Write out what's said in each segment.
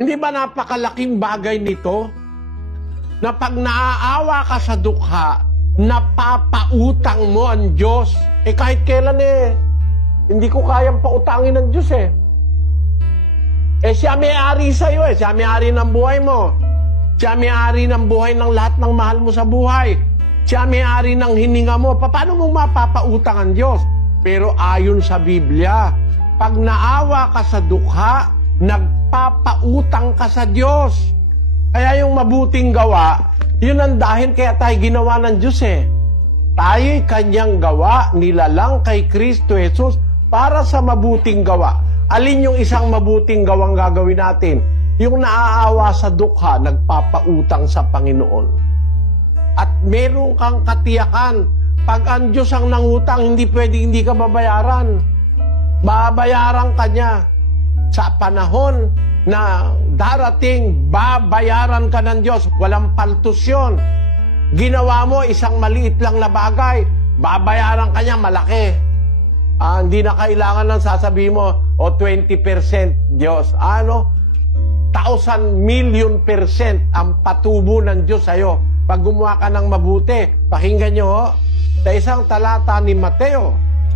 Hindi ba napakalaking bagay nito? Na pag naaawa ka sa dukha, napapautang mo ang Diyos. Kahit kailan hindi ko kayang pautangin ng Diyos siya may-ari sa'yo siya may-ari ng buhay mo. Siya may-ari ng buhay ng lahat ng mahal mo sa buhay. Siya may-ari ng hininga mo. Paano mo mapapautang ang Diyos? Pero ayon sa Biblia, pag naawa ka sa dukha, nagpapautang ka sa Diyos. Kaya yung mabuting gawa, yun ang dahil kaya tayo ginawa ng Diyos Tayo'y kanyang gawa, nilalang kay Kristo Jesus para sa mabuting gawa. Alin yung isang mabuting gawang gagawin natin? Yung naaawa sa dukha, nagpapautang sa Panginoon. At meron kang katiyakan, pag ang Diyos ang nangutang, hindi pwedeng hindi ka babayaran. Babayaran ka niya. Sa panahon na darating, babayaran ka ng Diyos. Walang paltos yun. Ginawa mo isang maliit lang na bagay, babayaran ka niya malaki. Hindi na kailangan ng sasabihin mo, 20% Diyos. 1,000,000,000% ang patubo ng Diyos sa'yo. Pag gumawa ka ng mabuti, pakinggan nyo sa isang talata ni Mateo,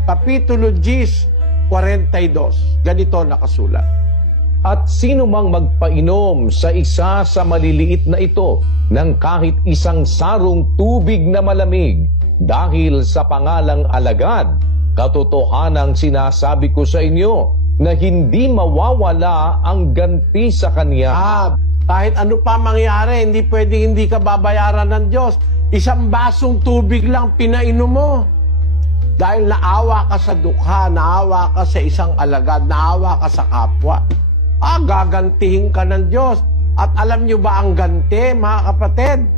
Kapitulo 10:42. Ganito nakasulat. At sino mang magpainom sa isa sa maliliit na ito ng kahit isang sarong tubig na malamig dahil sa pangalang alagad, katotohanang sinasabi ko sa inyo na hindi mawawala ang ganti sa kanya. Kahit ano pa mangyari, hindi pwedeng hindi ka babayaran ng Diyos. Isang basong tubig lang pinainom mo. Dahil naawa ka sa dukha, naawa ka sa isang alagad, naawa ka sa kapwa. Gagantihin ka ng Diyos. At alam nyo ba ang ganti, mga kapatid?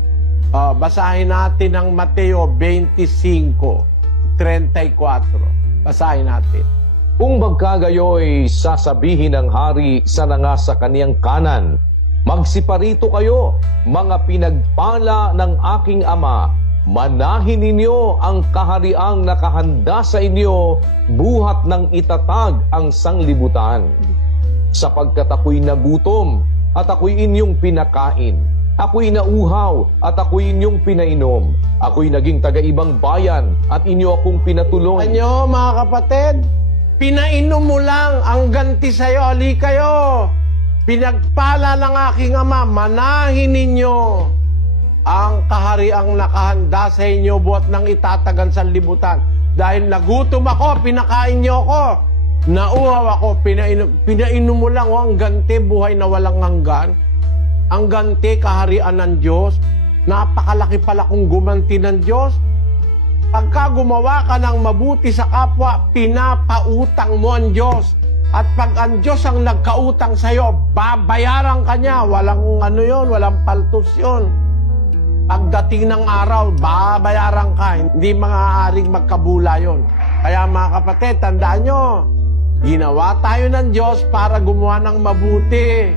Basahin natin ang Mateo 25:34. Basahin natin. Kung magkagayoy, sasabihin ng hari sa nangasa kaniyang kanan, magsiparito kayo, mga pinagpala ng aking ama, manahin ninyo ang kahariang nakahanda sa inyo, buhat ng itatag ang sanglibutan. Sapagkat ako'y nagutom, at ako'y inyong pinakain. Ako'y nauhaw, at ako'y inyong pinainom. Ako'y naging taga-ibang bayan, at inyo akong pinatulong. Anyo, mga kapatid, pinainom mo lang ang ganti sa'yo. Ali kayo, pinagpala ng aking ama, manahin ninyo ang kahariang nakahanda sa inyo, buhat ng itatagan sa libutan. Dahil nagutom ako, pinakain niyo ako. Nauhaw ako, pinainom mo lang ang ganti, buhay na walang hanggan. Ang ganti, kaharian ng Diyos. Napakalaki pala kung gumanti ng Diyos. Pagka gumawa ka ng mabuti sa kapwa, pinapautang mo ang Diyos. At pag ang Diyos ang nagkautang sa'yo, babayaran ka niya. Walang walang paltos yun. Pagdating ng araw, babayaran ka. Hindi maaaring magkabula yun. Kaya mga kapatid, tandaan nyo, ginawa tayo ng Diyos para gumawa ng mabuti.